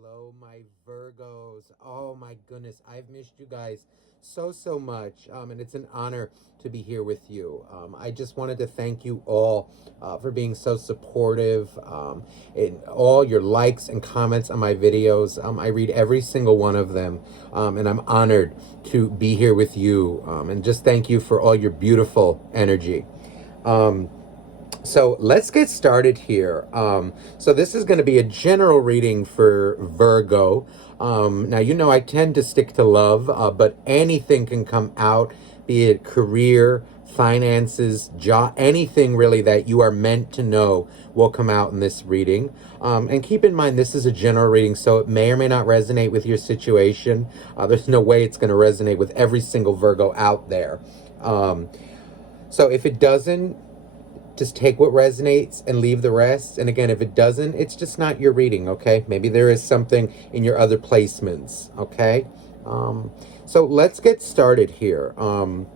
Hello, my Virgos. Oh my goodness, I've missed you guys so much, and it's an honor to be here with you. I just wanted to thank you all for being so supportive, in all your likes and comments on my videos. I read every single one of them, and I'm honored to be here with you. And just thank you for all your beautiful energy. So let's get started here. So this is going to be a general reading for Virgo. Now, you know I tend to stick to love, but anything can come out, be it career, finances, job, anything really that you are meant to know will come out in this reading. And keep in mind, this is a general reading, so it may or may not resonate with your situation. There's no way it's going to resonate with every single Virgo out there. So if it doesn't, just take what resonates and leave the rest. And again, if it doesn't, it's just not your reading, okay? Maybe there is something in your other placements, okay? So let's get started here. Now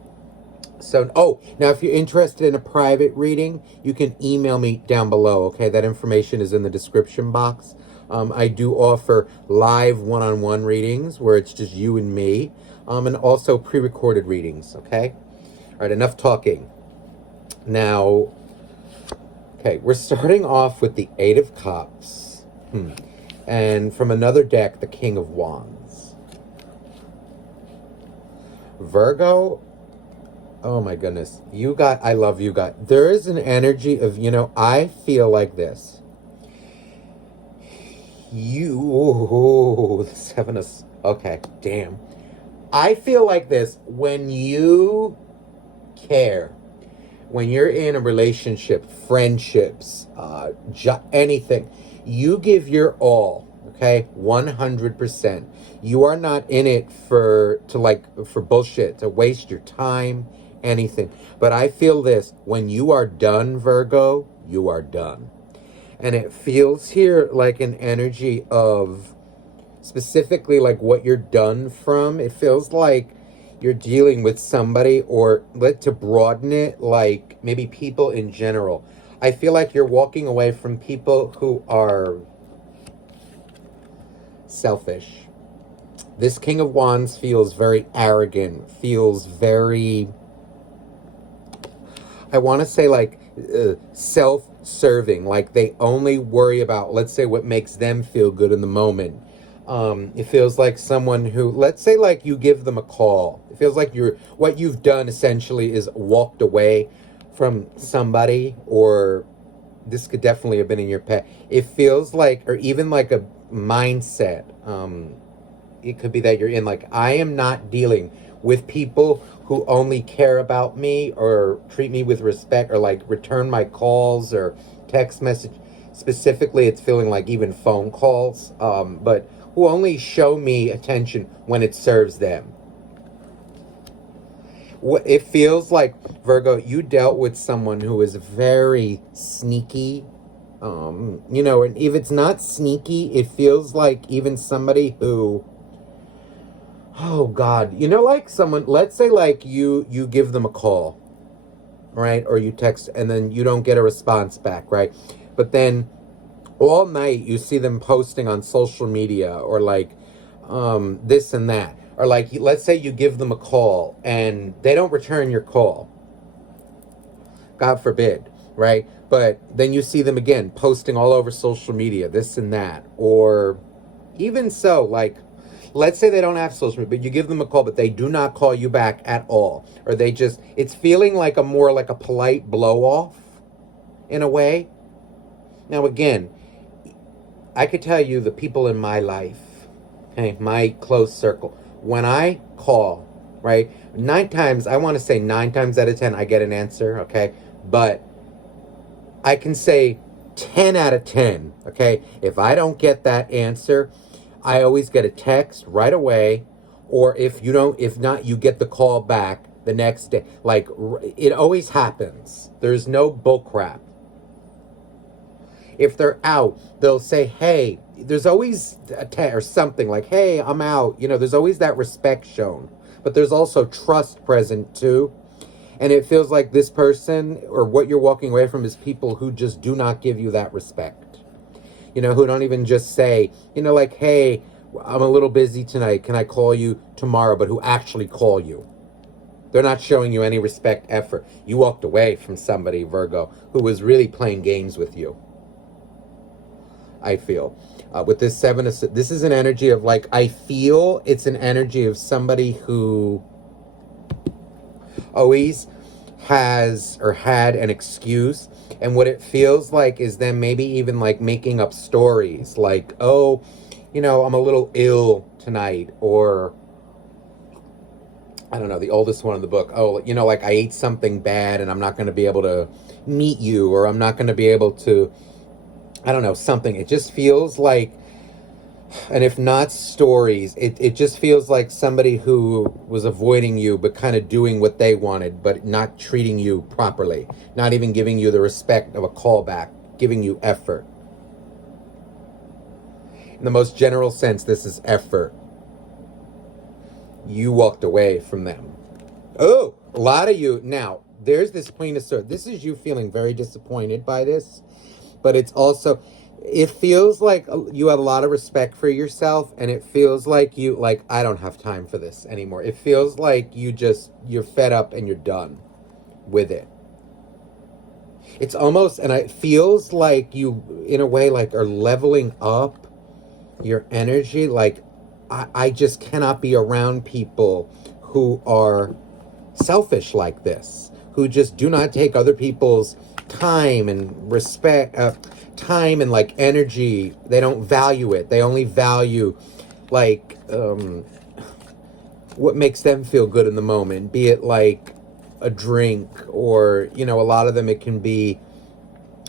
if you're interested in a private reading, you can email me down below, okay? That information is in the description box. I do offer live one-on-one readings where it's just you and me, and also pre-recorded readings, okay? All right, enough talking. Now, okay, we're starting off with the Eight of Cups. And from another deck, the King of Wands. Virgo, oh my goodness. I love you guys. There is an energy of, I feel like this. The Seven of, okay, damn. I feel like this when you care. When you're in a relationship, friendships, anything, you give your all, okay? 100%. You are not in it for bullshit, to waste your time, anything. But I feel this, when you are done, Virgo, you are done. And it feels here like an energy of specifically like what you're done from. It feels like you're dealing with somebody, or to broaden it, like maybe people in general. I feel like you're walking away from people who are selfish. This King of Wands feels very arrogant, feels very, I want to say like self-serving, like they only worry about, let's say, what makes them feel good in the moment. It feels like someone who, let's say, like you give them a call. It feels like what you've done essentially is walked away from somebody, or this could definitely have been in your past. It feels like, or even like a mindset. It could be that you're in like, I am not dealing with people who only care about me or treat me with respect or like return my calls or text message. Specifically, it's feeling like even phone calls, but who only show me attention when it serves them. It feels like, Virgo, you dealt with someone who is very sneaky, and if it's not sneaky, it feels like even somebody who, oh God, like someone, let's say like you give them a call, right? Or you text and then you don't get a response back, right? But then all night you see them posting on social media or like this and that. Or like, let's say you give them a call and they don't return your call. God forbid, right? But then you see them again posting all over social media, this and that. Or even so, like, let's say they don't have social media, but you give them a call, but they do not call you back at all. Or they just, it's feeling like more like a polite blow off in a way. Now, again, I could tell you the people in my life, okay, my close circle, when I call, right, 9 times, I want to say 9 times out of 10, I get an answer, okay, but I can say 10 out of 10, okay, if I don't get that answer, I always get a text right away, or if not, you get the call back the next day. Like, it always happens. There's no bullcrap. If they're out, they'll say, hey, there's always or something like, hey, I'm out. There's always that respect shown. But there's also trust present too. And it feels like this person or what you're walking away from is people who just do not give you that respect. You know, who don't even just say, you know, like, hey, I'm a little busy tonight. Can I call you tomorrow? But who actually call you. They're not showing you any respect, effort. You walked away from somebody, Virgo, who was really playing games with you. I feel. With this seven, this is an energy of like, I feel it's an energy of somebody who always has or had an excuse. And what it feels like is them maybe even like making up stories like, oh, you know, I'm a little ill tonight, or I don't know, the oldest one in the book. Oh, you know, like I ate something bad and I'm not going to be able to meet you, or I'm not going to be able to, I don't know, something. It just feels like, and if not stories, it just feels like somebody who was avoiding you, but kind of doing what they wanted, but not treating you properly, not even giving you the respect of a callback, giving you effort. In the most general sense, this is effort. You walked away from them. Oh, a lot of you. Now, there's this Queen of Swords. This is you feeling very disappointed by this, but it's also, it feels like you have a lot of respect for yourself, and it feels like you, like, I don't have time for this anymore. It feels like you're fed up and you're done with it. It's almost, and it feels like you, in a way, like, are leveling up your energy. Like, I just cannot be around people who are selfish like this, who just do not take other people's time and respect, time and like energy. They don't value it. They only value like what makes them feel good in the moment, be it like a drink, or, you know, a lot of them it can be,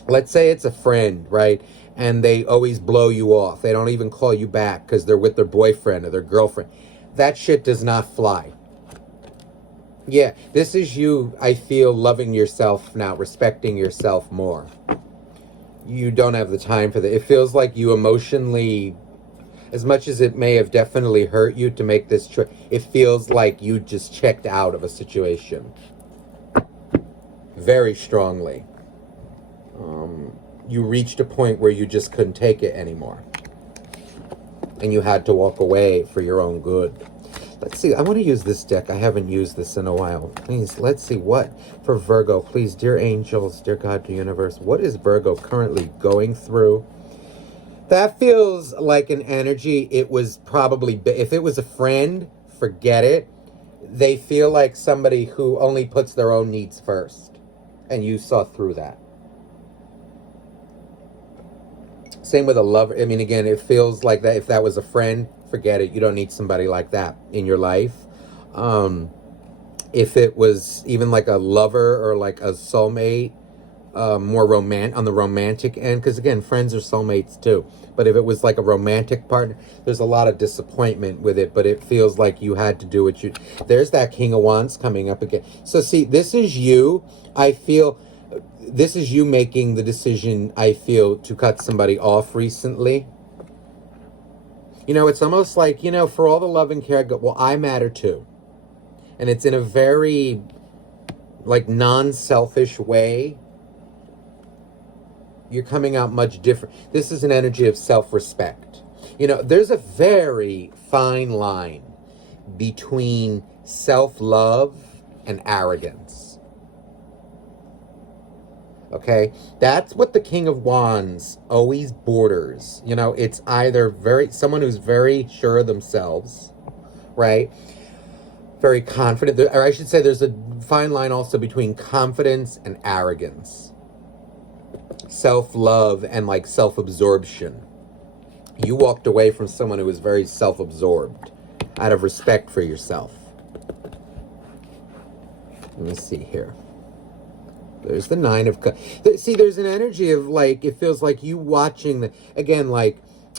let's say it's a friend, right? And they always blow you off. They don't even call you back because they're with their boyfriend or their girlfriend. That shit does not fly. Yeah, this is you, I feel, loving yourself now, respecting yourself more. You don't have the time for that. It feels like you emotionally, as much as it may have definitely hurt you to make this choice, it feels like you just checked out of a situation. Very strongly. You reached a point where you just couldn't take it anymore. And you had to walk away for your own good. Let's see, I want to use this deck. I haven't used this in a while. Please, let's see what for Virgo. Please, dear angels, dear God, dear universe, what is Virgo currently going through? That feels like an energy. It was probably, if it was a friend, forget it. They feel like somebody who only puts their own needs first. And you saw through that. Same with a lover. I mean, again, it feels like that. If that was a friend, forget it. You don't need somebody like that in your life. If it was even like a lover or like a soulmate, more on the romantic end, because again, friends are soulmates too. But if it was like a romantic partner, there's a lot of disappointment with it. But it feels like you had to do what you. There's that King of Wands coming up again. So see, this is you. I feel. This is you making the decision, I feel, to cut somebody off recently. You know, it's almost like, you know, for all the love and care, well, I matter too. And it's in a very, like, non-selfish way. You're coming out much different. This is an energy of self-respect. You know, there's a very fine line between self-love and arrogance. Okay, that's what the King of Wands always borders. You know, it's either someone who's very sure of themselves, right? Very confident, or I should say there's a fine line also between confidence and arrogance. Self-love and like self-absorption. You walked away from someone who was very self-absorbed out of respect for yourself. Let me see here. There's the Nine of Cups. See, there's an energy of like, it feels like you watching again, like,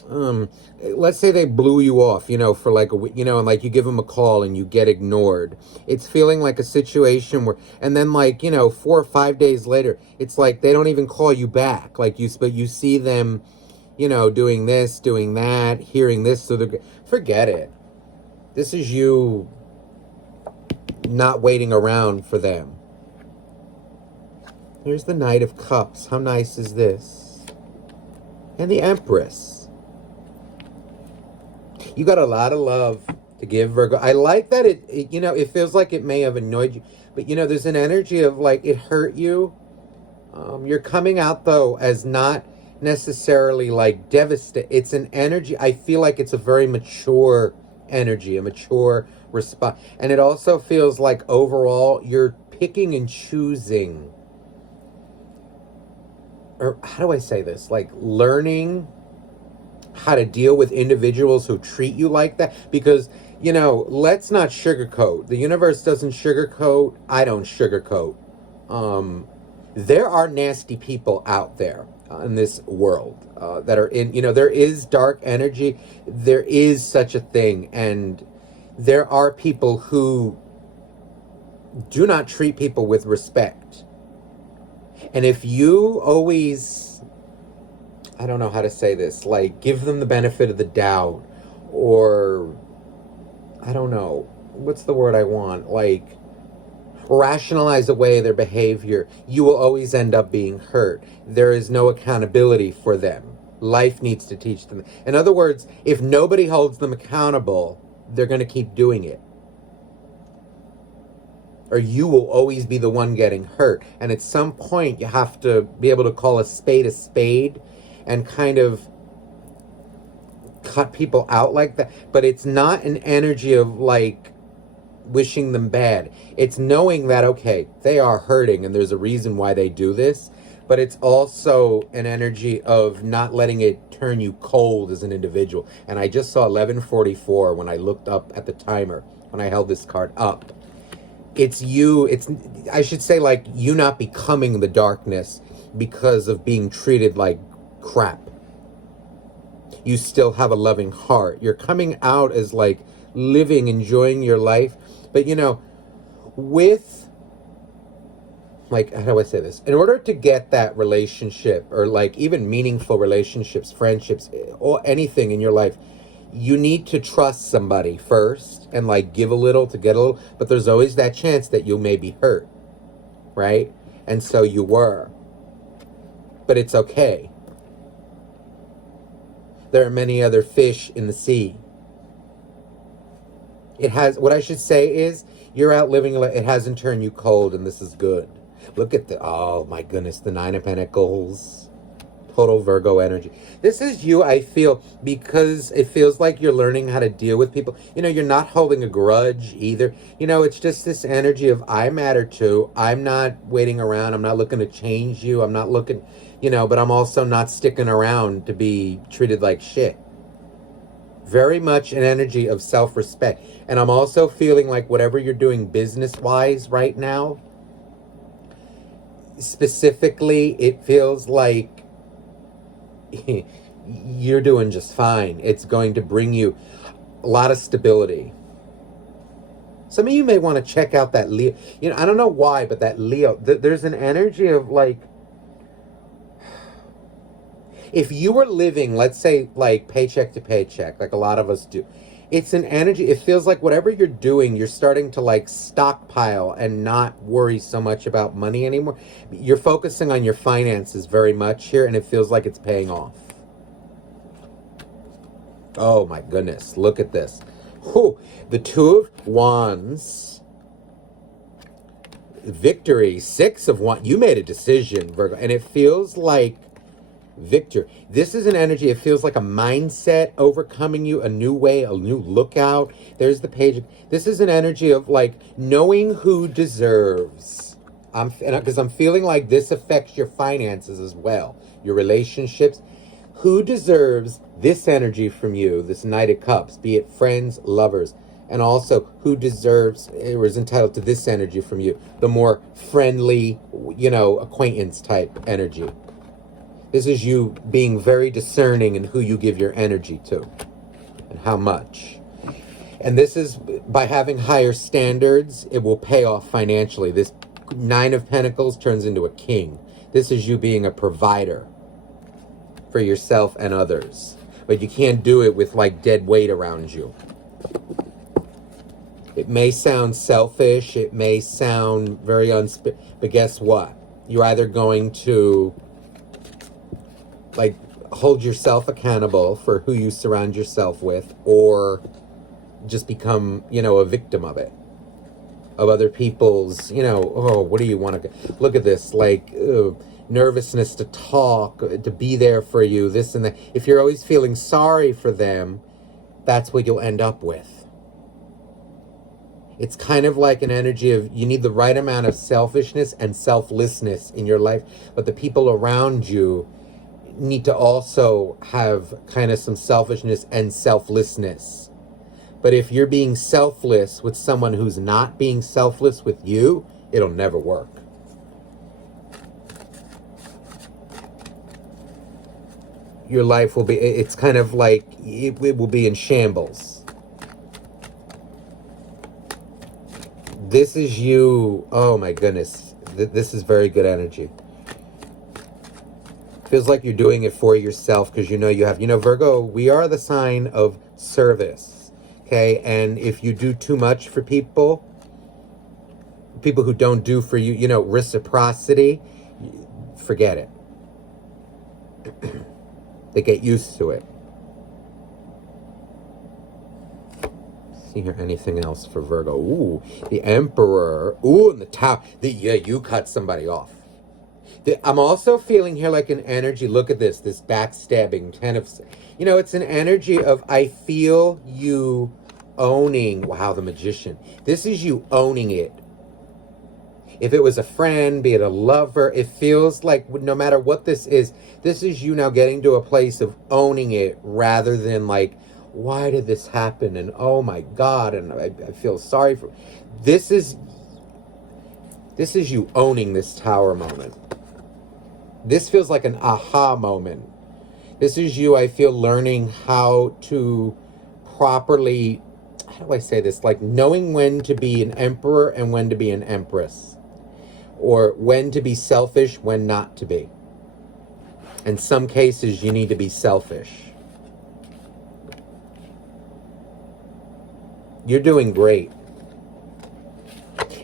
let's say they blew you off, you know, for like you know, and like you give them a call and you get ignored. It's feeling like a situation where, and then like, you know, 4 or 5 days later, it's like they don't even call you back. Like but you see them, you know, doing this, doing that, hearing this. So forget it. This is you not waiting around for them. Here's the Knight of Cups. How nice is this? And the Empress. You got a lot of love to give, Virgo. I like that it it feels like it may have annoyed you. But, there's an energy of, like, it hurt you. You're coming out, though, as not necessarily, like, devastated. It's an energy. I feel like it's a very mature energy, a mature response. And it also feels like, overall, you're picking and choosing. Or how do I say this? Like, learning how to deal with individuals who treat you like that. Because, let's not sugarcoat. The universe doesn't sugarcoat. I don't sugarcoat. There are nasty people out there in this world that are in, there is dark energy. There is such a thing. And there are people who do not treat people with respect. And if you always, I don't know how to say this, like, give them the benefit of the doubt, or, I don't know, what's the word I want? Like, rationalize away their behavior, you will always end up being hurt. There is no accountability for them. Life needs to teach them. In other words, if nobody holds them accountable, they're going to keep doing it. Or you will always be the one getting hurt. And at some point, you have to be able to call a spade and kind of cut people out like that. But it's not an energy of, like, wishing them bad. It's knowing that, okay, they are hurting and there's a reason why they do this. But it's also an energy of not letting it turn you cold as an individual. And I just saw 11:44 when I looked up at the timer, when I held this card up. It's you, I should say, like, you not becoming the darkness because of being treated like crap. You still have a loving heart. You're coming out as, like, living, enjoying your life. But, with, like, how do I say this? In order to get that relationship, or, like, even meaningful relationships, friendships, or anything in your life, you need to trust somebody first and, like, give a little to get a little. But there's always that chance that you may be hurt, right? And so you were. But it's okay. There are many other fish in the sea. It has, what I should say is, you're out living, it hasn't turned you cold, and this is good. Look at oh my goodness, the Nine of Pentacles. Total Virgo energy. This is you, I feel, because it feels like you're learning how to deal with people. You're not holding a grudge either. It's just this energy of, I matter too. I'm not waiting around. I'm not looking to change you. I'm not looking, but I'm also not sticking around to be treated like shit. Very much an energy of self-respect. And I'm also feeling like whatever you're doing business-wise right now, specifically, it feels like you're doing just fine. It's going to bring you a lot of stability. Some of you may want to check out that Leo. I don't know why, but that Leo, there's an energy of, like, if you were living, let's say, like, paycheck to paycheck, like a lot of us do, it's an energy, it feels like whatever you're doing, you're starting to, like, stockpile and not worry so much about money anymore. You're focusing on your finances very much here, and it feels like it's paying off. Oh my goodness, look at this. Whew. The Two of Wands. Victory, Six of Wands. You made a decision, Virgo, and it feels like victor. This is an energy, it feels like a mindset overcoming you, a new way, a new lookout. There's the page. This is an energy of, like, knowing who deserves. Because I'm feeling like this affects your finances as well, your relationships. Who deserves this energy from you, this Knight of Cups, be it friends, lovers, and also who deserves or is entitled to this energy from you, the more friendly, acquaintance type energy. This is you being very discerning in who you give your energy to and how much. And this is, by having higher standards, it will pay off financially. This Nine of Pentacles turns into a king. This is you being a provider for yourself and others. But you can't do it with, like, dead weight around you. It may sound selfish. It may sound very but guess what? You're either going to, like, hold yourself accountable for who you surround yourself with, or just become, a victim of it, of other people's, oh, what do you want to look at this, like, nervousness to talk, to be there for you, this and that. If you're always feeling sorry for them, that's what you'll end up with. It's kind of like an energy of, you need the right amount of selfishness and selflessness in your life, but the people around you need to also have kind of some selfishness and selflessness. But if you're being selfless with someone who's not being selfless with you, it'll never work. Your life will be, it's kind of like, it will be in shambles. This is you, oh my goodness, this is very good energy. Feels like you're doing it for yourself, because you have, Virgo, we are the sign of service, okay? And if you do too much for people who don't do for you, reciprocity, forget it. They get used to it. See here, anything else for Virgo? Ooh, the Emperor. Ooh, and the Tower. Yeah, you cut somebody off. I'm also feeling here like an energy. Look at this backstabbing. It's an energy of, I feel you owning. Wow, the Magician. This is you owning it. If it was a friend, be it a lover, it feels like no matter what this is you now getting to a place of owning it, rather than like, why did this happen? And oh my God, and I feel sorry for. This is you owning this Tower moment. This feels like an aha moment. This is you, I feel, learning how to properly, how do I say this? Like knowing when to be an emperor and when to be an empress. Or when to be selfish, when not to be. In some cases, you need to be selfish. You're doing great.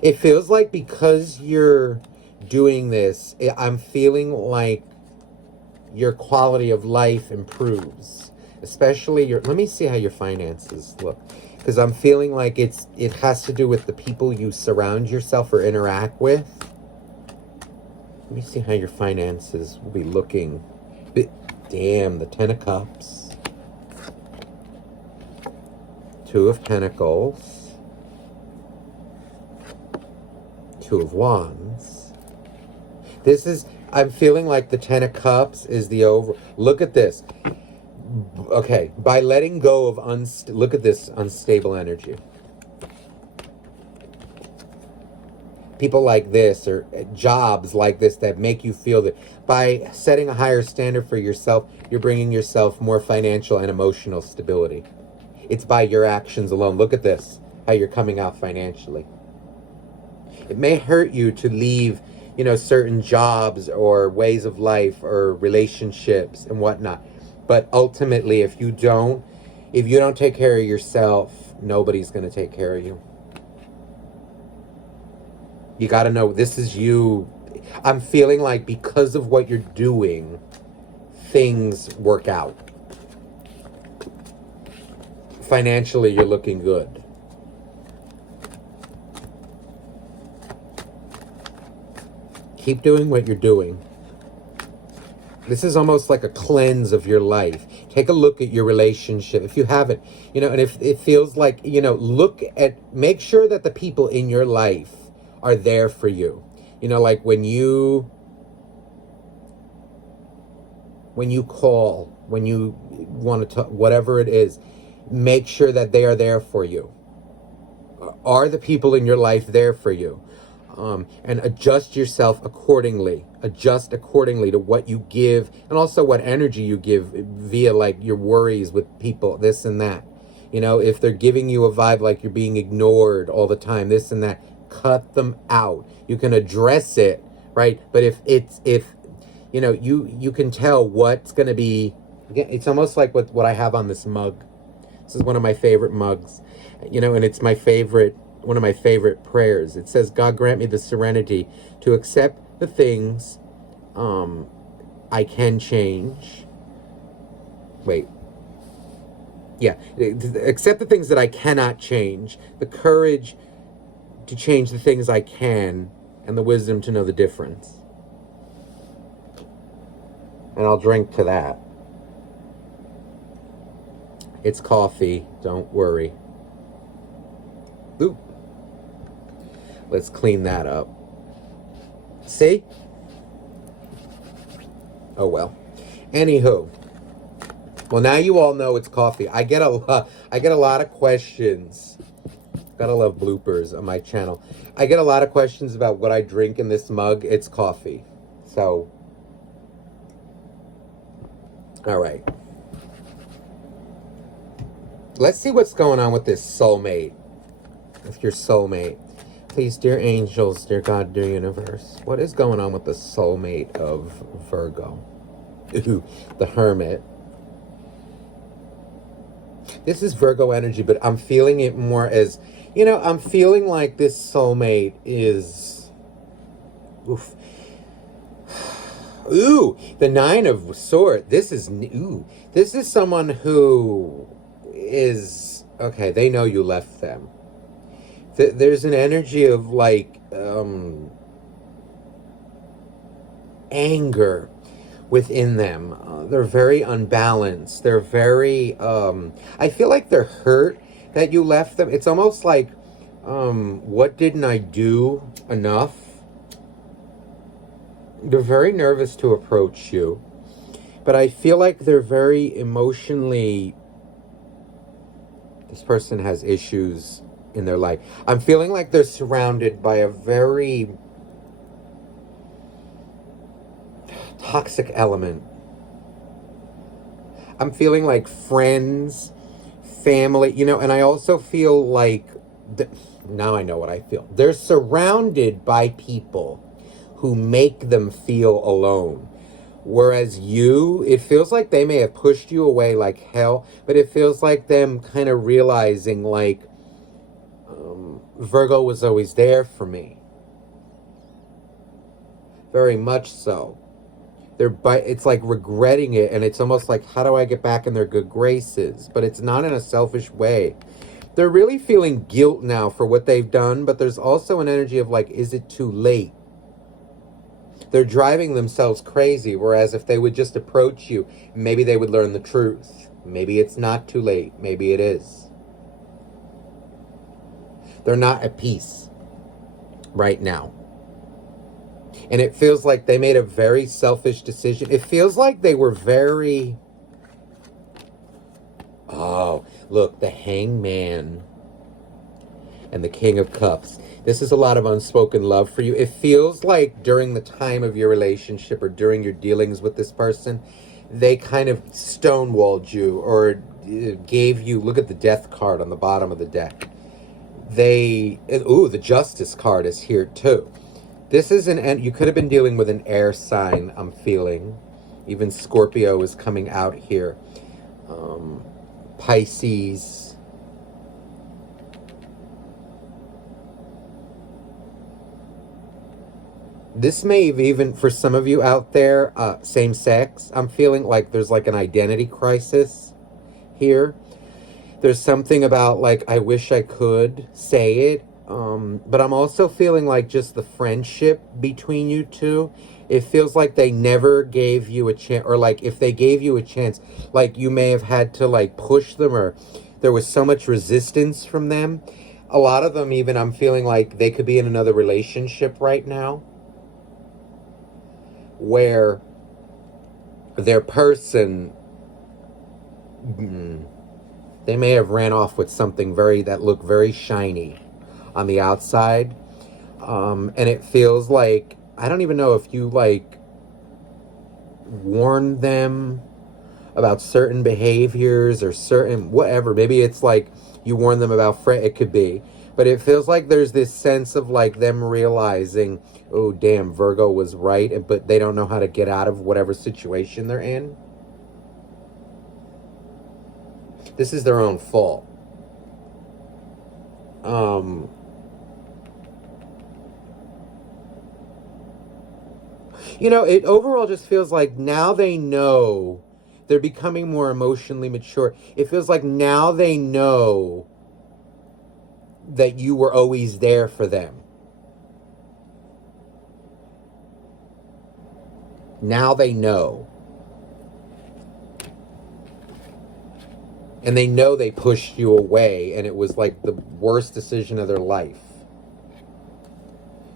It feels like because you're doing this, I'm feeling like your quality of life improves. Especially let me see how your finances look. Because I'm feeling like it has to do with the people you surround yourself or interact with. Let me see how your finances will be looking. Damn, the Ten of Cups. Two of Pentacles. Two of Wands. I'm feeling like the Ten of Cups is the look at this. Okay, by letting go of look at this unstable energy. People like this, or jobs like this that make you feel that by setting a higher standard for yourself, you're bringing yourself more financial and emotional stability. It's by your actions alone. Look at this, how you're coming out financially. It may hurt you to leave, certain jobs or ways of life or relationships and whatnot. But ultimately, if you don't take care of yourself, nobody's going to take care of you. You got to know, this is you. I'm feeling like because of what you're doing, things work out. Financially, you're looking good. Keep doing what you're doing. This is almost like a cleanse of your life. Take a look at your relationship. If you haven't, and if it feels like, make sure that the people in your life are there for you. Like when you call, when you want to talk, whatever it is, make sure that they are there for you. Are the people in your life there for you? And adjust yourself accordingly. Adjust accordingly to what you give, and also what energy you give via like your worries with people, this and that. If they're giving you a vibe like you're being ignored all the time, this and that, cut them out. You can address it, right? But if you can tell what's going to be, it's almost like what I have on this mug. This is one of my favorite mugs, and it's one of my favorite prayers. It says, God grant me the serenity to accept the things I can change, Wait. Yeah. Accept the things that I cannot change. The courage to change the things I can. And the wisdom to know the difference. And I'll drink to that. It's coffee. Don't worry. Oop. Let's clean that up. See? Oh well. Anywho. Well, now you all know it's coffee. I get a lot of questions. Gotta love bloopers on my channel. I get a lot of questions about what I drink in this mug. It's coffee. So, all right. Let's see what's going on with this soulmate. With your soulmate. Please, dear angels, dear God, dear universe. What is going on with the soulmate of Virgo? Ooh, the Hermit. This is Virgo energy, but I'm feeling it more as, I'm feeling like this soulmate is, oof. Ooh, the Nine of Swords. This is someone who is, okay, they know you left them. There's an energy of like, anger within them. They're very unbalanced. They're very, I feel like they're hurt that you left them. It's almost like, what didn't I do enough? They're very nervous to approach you. But I feel like they're very emotionally, this person has issues in their life. I'm feeling like they're surrounded by a very toxic element. I'm feeling like friends, family, and I also feel like, now I know what I feel. They're surrounded by people who make them feel alone. Whereas it feels like they may have pushed you away like hell, but it feels like them kind of realizing like, Virgo was always there for me. Very much so. It's like regretting it, and it's almost like, how do I get back in their good graces? But it's not in a selfish way. They're really feeling guilt now for what they've done, but there's also an energy of like, is it too late? They're driving themselves crazy, whereas if they would just approach you, maybe they would learn the truth. Maybe it's not too late. Maybe it is. They're not at peace right now. And it feels like they made a very selfish decision. It feels like they were very... Oh, look, the Hangman and the King of Cups. This is a lot of unspoken love for you. It feels like during the time of your relationship or during your dealings with this person, they kind of stonewalled you or gave you... Look at the Death card on the bottom of the deck. The Justice card is here too. This is you could have been dealing with an air sign, I'm feeling. Even Scorpio is coming out here. Pisces. This may have even, for some of you out there, same sex. I'm feeling like there's like an identity crisis here. There's something about like, I wish I could say it. But I'm also feeling like just the friendship between you two. It feels like they never gave you a chance, or like if they gave you a chance, like you may have had to like push them, or there was so much resistance from them. A lot of them even, I'm feeling like they could be in another relationship right now where their person, they may have ran off with something that looked very shiny on the outside. And it feels like, I don't even know if you like warned them about certain behaviors or certain whatever. Maybe it's like you warned them about it could be. But it feels like there's this sense of like them realizing, oh damn, Virgo was right, but they don't know how to get out of whatever situation they're in. This is their own fault. It overall just feels like now they know They're becoming more emotionally mature. It feels like now they know that you were always there for them. Now they know. And they know they pushed you away and it was like the worst decision of their life.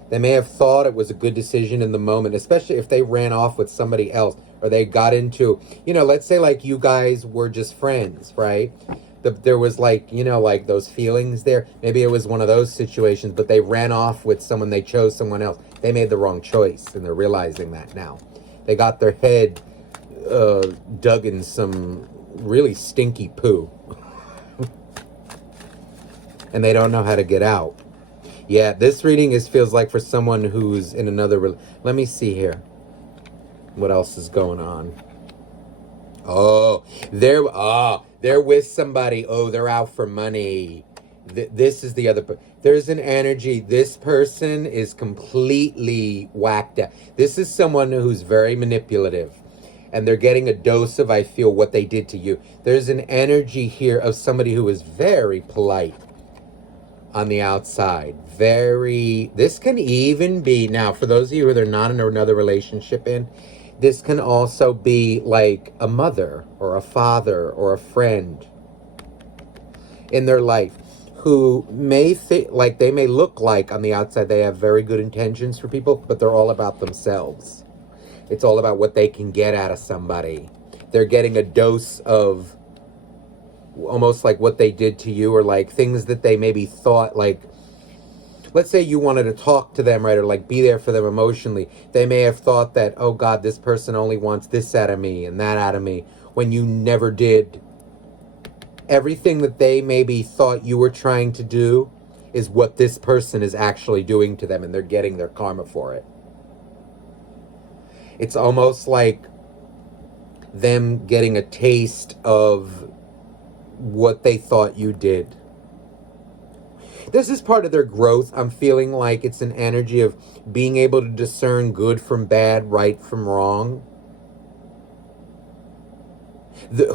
They may have thought it was a good decision in the moment, especially if they ran off with somebody else or they got into, let's say like you guys were just friends, right? There was like, like those feelings there. Maybe it was one of those situations, but they ran off with someone, they chose someone else. They made the wrong choice and they're realizing that now. They got their head dug in some really stinky poo. And they don't know how to get out. Yeah, this reading feels like for someone who's in another... Let me see here. What else is going on? Oh, they're with somebody. Oh, they're out for money. This is the other... There's an energy. This person is completely whacked out. This is someone who's very manipulative. And they're getting a dose of, I feel, what they did to you. There's an energy here of somebody who is very polite on the outside. This can even be, now for those of you who they're not in another relationship this can also be like a mother or a father or a friend in their life who may think, like they may look like on the outside they have very good intentions for people, but they're all about themselves. It's all about what they can get out of somebody. They're getting a dose of almost like what they did to you, or like things that they maybe thought, like, let's say you wanted to talk to them, right, or like be there for them emotionally. They may have thought that, oh God, this person only wants this out of me and that out of me, when you never did. Everything that they maybe thought you were trying to do is what this person is actually doing to them, and they're getting their karma for it. It's almost like them getting a taste of what they thought you did. This is part of their growth. I'm feeling like it's an energy of being able to discern good from bad, right from wrong.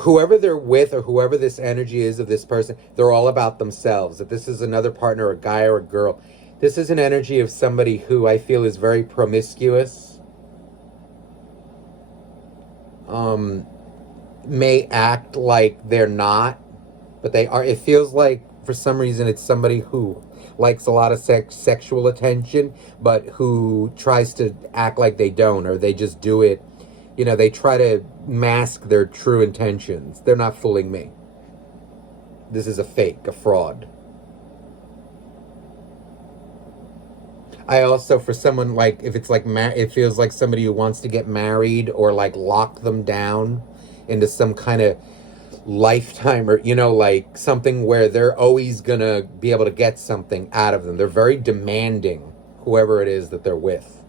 Whoever they're with, or whoever this energy is of this person, they're all about themselves. If this is another partner, a guy or a girl, this is an energy of somebody who I feel is very promiscuous. May act like they're not, but they are. It feels like for some reason it's somebody who likes a lot of sexual attention, but who tries to act like they don't, or they just do it. They try to mask their true intentions. They're not fooling me. This is a fake, a fraud. I also, for someone, like, if it's like, it feels like somebody who wants to get married or like lock them down into some kind of lifetime, or, like something where they're always gonna be able to get something out of them. They're very demanding, whoever it is that they're with.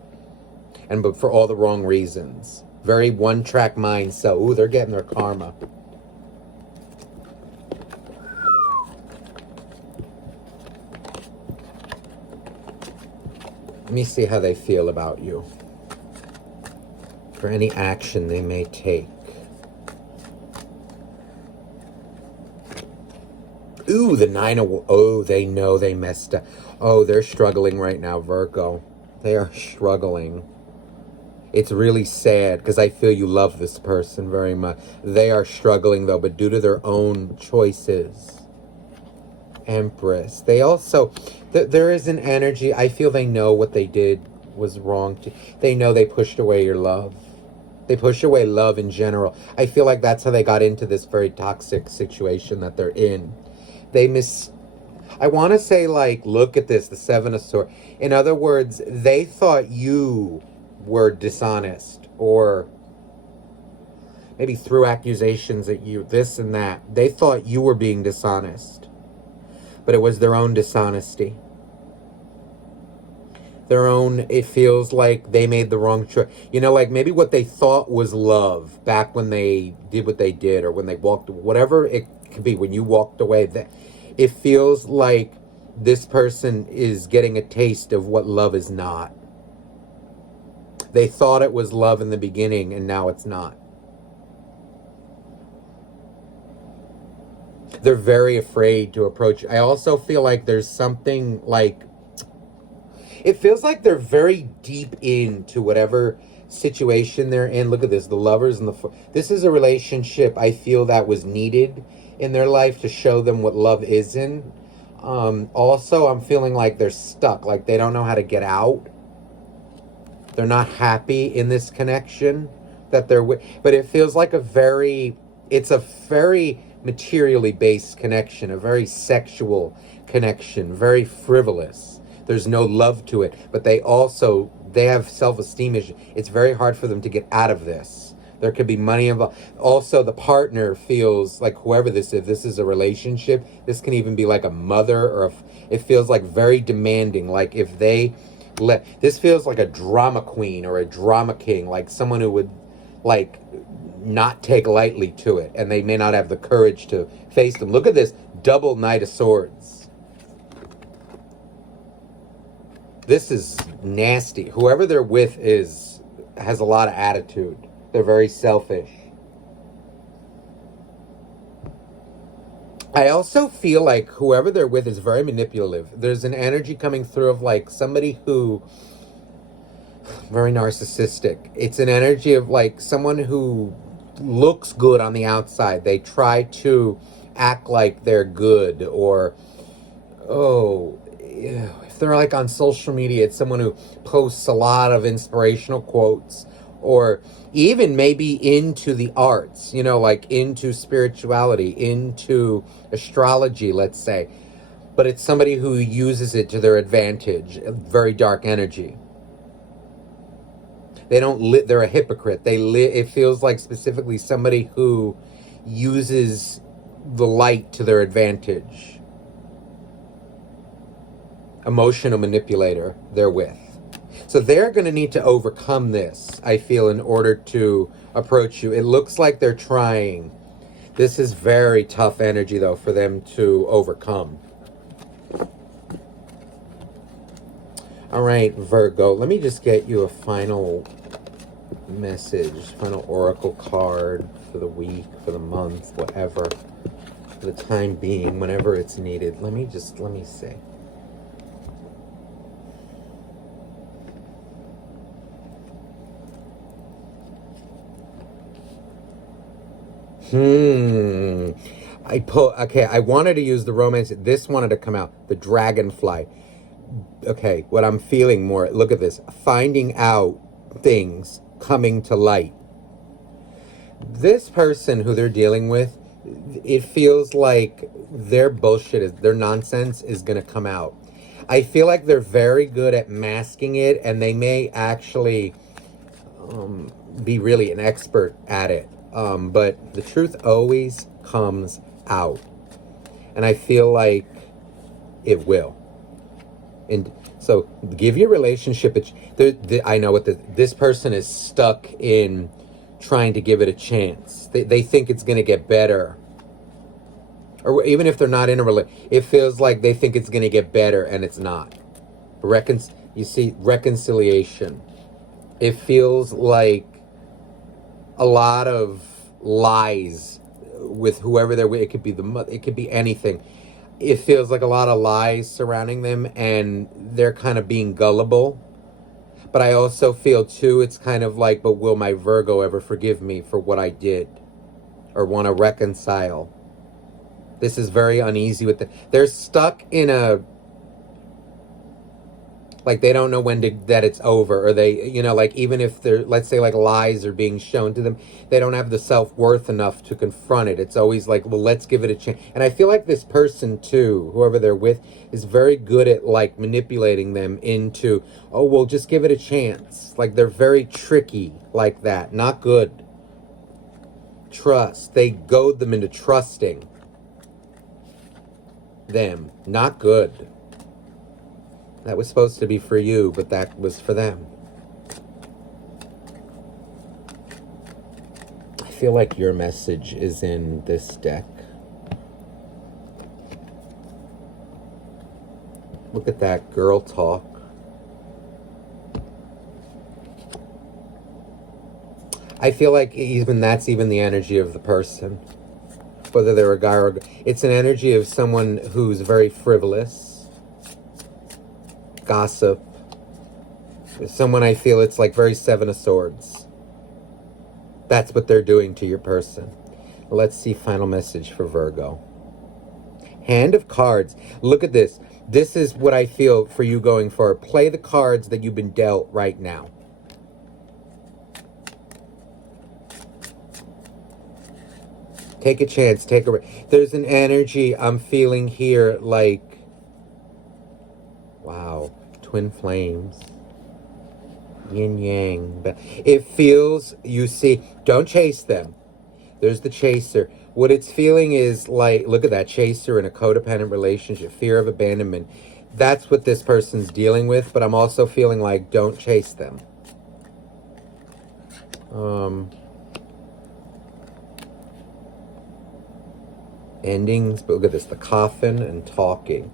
But for all the wrong reasons. Very one-track mind, so, they're getting their karma. Let me see how they feel about you. For any action they may take. Ooh, the 9 of... Oh, they know they messed up. Oh, they're struggling right now, Virgo. They are struggling. It's really sad, because I feel you love this person very much. They are struggling, though, but due to their own choices. Empress. They also... There is an energy. I feel they know what they did was wrong. They know they pushed away your love. They push away love in general. I feel like that's how they got into this very toxic situation that they're in. I want to say, like, look at this, the 7 of Swords. In other words, they thought you were dishonest, or maybe threw accusations at you, this and that. They thought you were being dishonest, but it was their own dishonesty. It feels like they made the wrong choice. Like maybe what they thought was love back when they did what they did, or when they walked, whatever it could be, when you walked away, it feels like this person is getting a taste of what love is not. They thought it was love in the beginning, and now it's not. They're very afraid to approach. I also feel like there's something like, it feels like they're very deep into whatever situation they're in. Look at this, the lovers and this is a relationship I feel that was needed in their life to show them what love isn't. Also, I'm feeling like they're stuck, like they don't know how to get out. They're not happy in this connection that they're with, but it feels like it's a very materially based connection, a very sexual connection, very frivolous. There's no love to it, but they have self-esteem issues. It's very hard for them to get out of this. There could be money involved. Also, the partner feels like, whoever this is, if this is a relationship, this can even be like a mother, or it feels like very demanding. Like if they this feels like a drama queen or a drama king, like someone who would like not take lightly to it, and they may not have the courage to face them. Look at this double Knight of Swords. This is nasty. Whoever they're with has a lot of attitude. They're very selfish. I also feel like whoever they're with is very manipulative. There's an energy coming through of like somebody who, very narcissistic. It's an energy of like someone who looks good on the outside. They try to act like they're good, or, oh, if they're like on social media, it's someone who posts a lot of inspirational quotes, or even maybe into the arts, like into spirituality, into astrology, let's say. But it's somebody who uses it to their advantage, a very dark energy. They don't they're a hypocrite. It feels like specifically somebody who uses the light to their advantage. Emotional manipulator they're with. So they're going to need to overcome this, I feel, in order to approach you. It looks like they're trying. This is very tough energy, though, for them to overcome. All right, Virgo, let me just get you a final message, final oracle card for the week, for the month, whatever, for the time being, whenever it's needed. Let me see. I wanted to use the romance. This wanted to come out. The dragonfly. Okay, what I'm feeling more, look at this. Finding out things coming to light. This person who they're dealing with, it feels like their bullshit, their nonsense is going to come out. I feel like they're very good at masking it, and they may actually be really an expert at it. But the truth always comes out. And I feel like it will. And so give your relationship, I know what this person is stuck in trying to give it a chance. They think it's going to get better. Or even if they're not in a relationship, it feels like they think it's going to get better, and it's not. You see, reconciliation. It feels like a lot of lies with whoever they're with. It could be it could be anything. It feels like a lot of lies surrounding them, and they're kind of being gullible. But I also feel too, it's kind of like, but will my Virgo ever forgive me for what I did, or want to reconcile? This is very uneasy with they're stuck in like they don't know that it's over, or they, like even if they're, let's say like lies are being shown to them, they don't have the self-worth enough to confront it. It's always like, well, let's give it a chance. And I feel like this person too, whoever they're with, is very good at like manipulating them into, oh, well, just give it a chance. Like they're very tricky like that. Not good. Trust. They goad them into trusting them. Not good. That was supposed to be for you, but that was for them. I feel like your message is in this deck. Look at that, girl talk. I feel like even that's even the energy of the person. whether they're a guy or a girl. It's an energy of someone who's very frivolous, gossip. Someone I feel it's like very Seven of Swords. That's what they're doing to your person. Let's see final message for Virgo. Hand of Cards. Look at this. This is what I feel for you going forward. Play the cards that you've been dealt right now. Take a chance. Take a... There's an energy I'm feeling here like... Wow. Twin flames. Yin yang. But it feels, you see, don't chase them. There's the chaser. What it's feeling is like, look at that chaser in a codependent relationship, fear of abandonment. That's what this person's dealing with, but I'm also feeling like don't chase them. Endings, but look at this, the coffin and talking.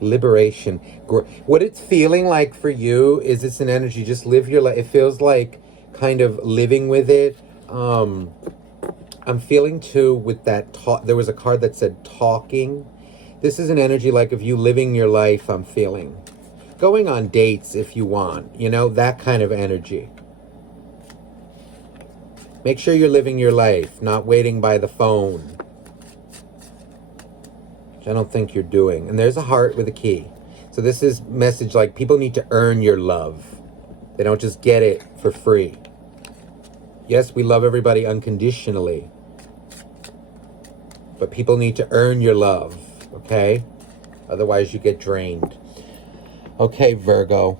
Liberation. What it's feeling like for you is it's an energy. Just live your life. It feels like kind of living with it. I'm feeling too with that talk. There was a card that said talking. This is an energy like of you living your life, I'm feeling. Going on dates if you want. You know, that kind of energy. Make sure you're living your life, not waiting by the phone. Which I don't think you're doing. And there's a heart with a key. So this is message like people need to earn your love. They don't just get it for free. Yes, we love everybody unconditionally. But people need to earn your love, okay? Otherwise you get drained. Okay, Virgo.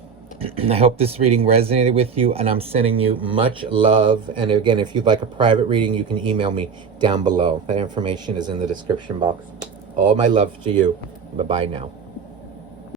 I hope this reading resonated with you, and I'm sending you much love. And again, if you'd like a private reading, you can email me down below. That information is in the description box. All my love to you. Bye-bye now.